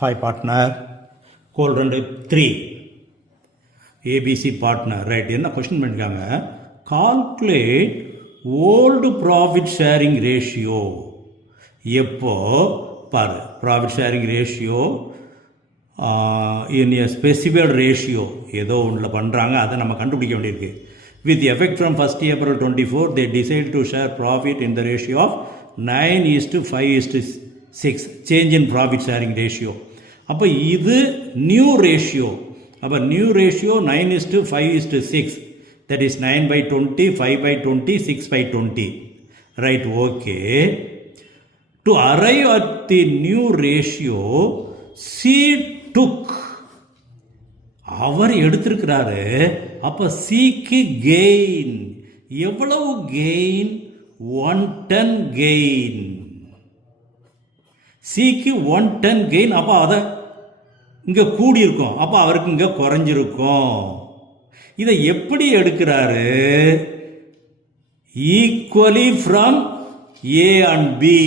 Hi partner, call 3 ABC partner, right? என்ன question பண்ணிருக்காங்க, calculate old profit sharing ratio. எப்போ பாரு, profit sharing ratio in a specified ratio ஏதோ ஒன்றில் பண்ணுறாங்க, அதை நம்ம கண்டுபிடிக்க வேண்டியிருக்கு. With effect from 1st April 24, they decided to share profit in the ratio of 9:5:6, change in profit sharing ratio. அப்போ இது நியூ ரேஷியோ. அப்போ new ratio 9:5:6, that is 9/20, 5/20, 6/20, right? Okay. To arrive at the new ratio, C took, அவர் எடுத்திருக்கிறாரு. அப்போ சிக்கு gain எவ்வளவு? Gain 110 gain. சிக்கு 110 gain. அப்போ அதை இங்கே கூடியிருக்கும், அப்போ அவருக்கு இங்கே குறைஞ்சிருக்கும். இதை எப்படி எடுக்கிறாரு? Equally from A and B.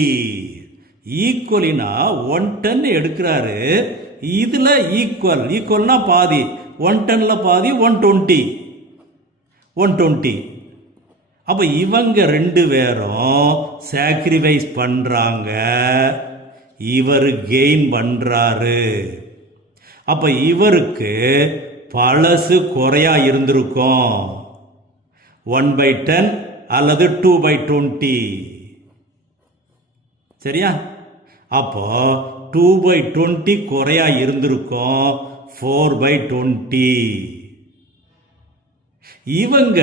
ஈக்குவலினா 110 எடுக்கிறாரு. இதில் ஈக்குவல்னா பாதி, 110ல் பாதி 120. அப்போ இவங்க ரெண்டு பேரும் சாக்ரிஃபைஸ் பண்ணுறாங்க, இவர் கெயின் பண்ணுறாரு. அப்போ இவருக்கு பழசு குறையா இருந்திருக்கும், 1/10 அல்லது 2/20. சரியா? அப்போ 2/20 குறையா இருந்திருக்கும், 4/20. இவங்க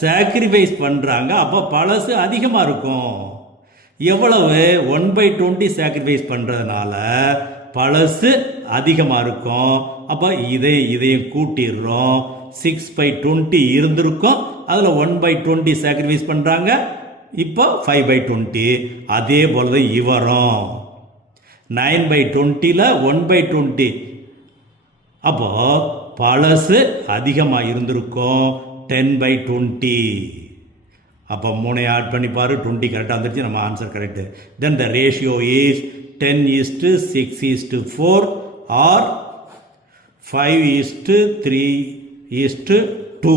சாக்ரிஃபைஸ் பண்ணுறாங்க, அப்போ பழசு அதிகமாக இருக்கும். எவ்வளவு? 1/20 சாக்ரிஃபைஸ் பண்ணுறதுனால பழசு அதிகமாக இருக்கும். அப்போ இதையும் கூட்டிடுறோம். 6/20 இருந்திருக்கும், அதில் 1/20 சாக்ரிஃபைஸ் பண்ணுறாங்க, இப்போ 5/20. அதே போல் தான் இவரும் 9/20ல் 1/20. அப்போ பழசு அதிகமாக இருந்திருக்கும், 10/20. அப்போ 3 ஆட் பண்ணி பாரு, 20 கரெக்டாக வந்துருச்சு, நம்ம answer correct. Then the ratio is 10:6:4 or 5:3:2.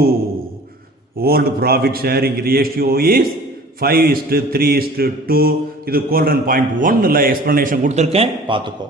Old profit sharing ratio is 5:3:2. இது கோல்டன் பாயிண்ட் 1ல் எக்ஸ்பிளனேஷன் கொடுத்துருக்கேன், பார்த்துக்கோ.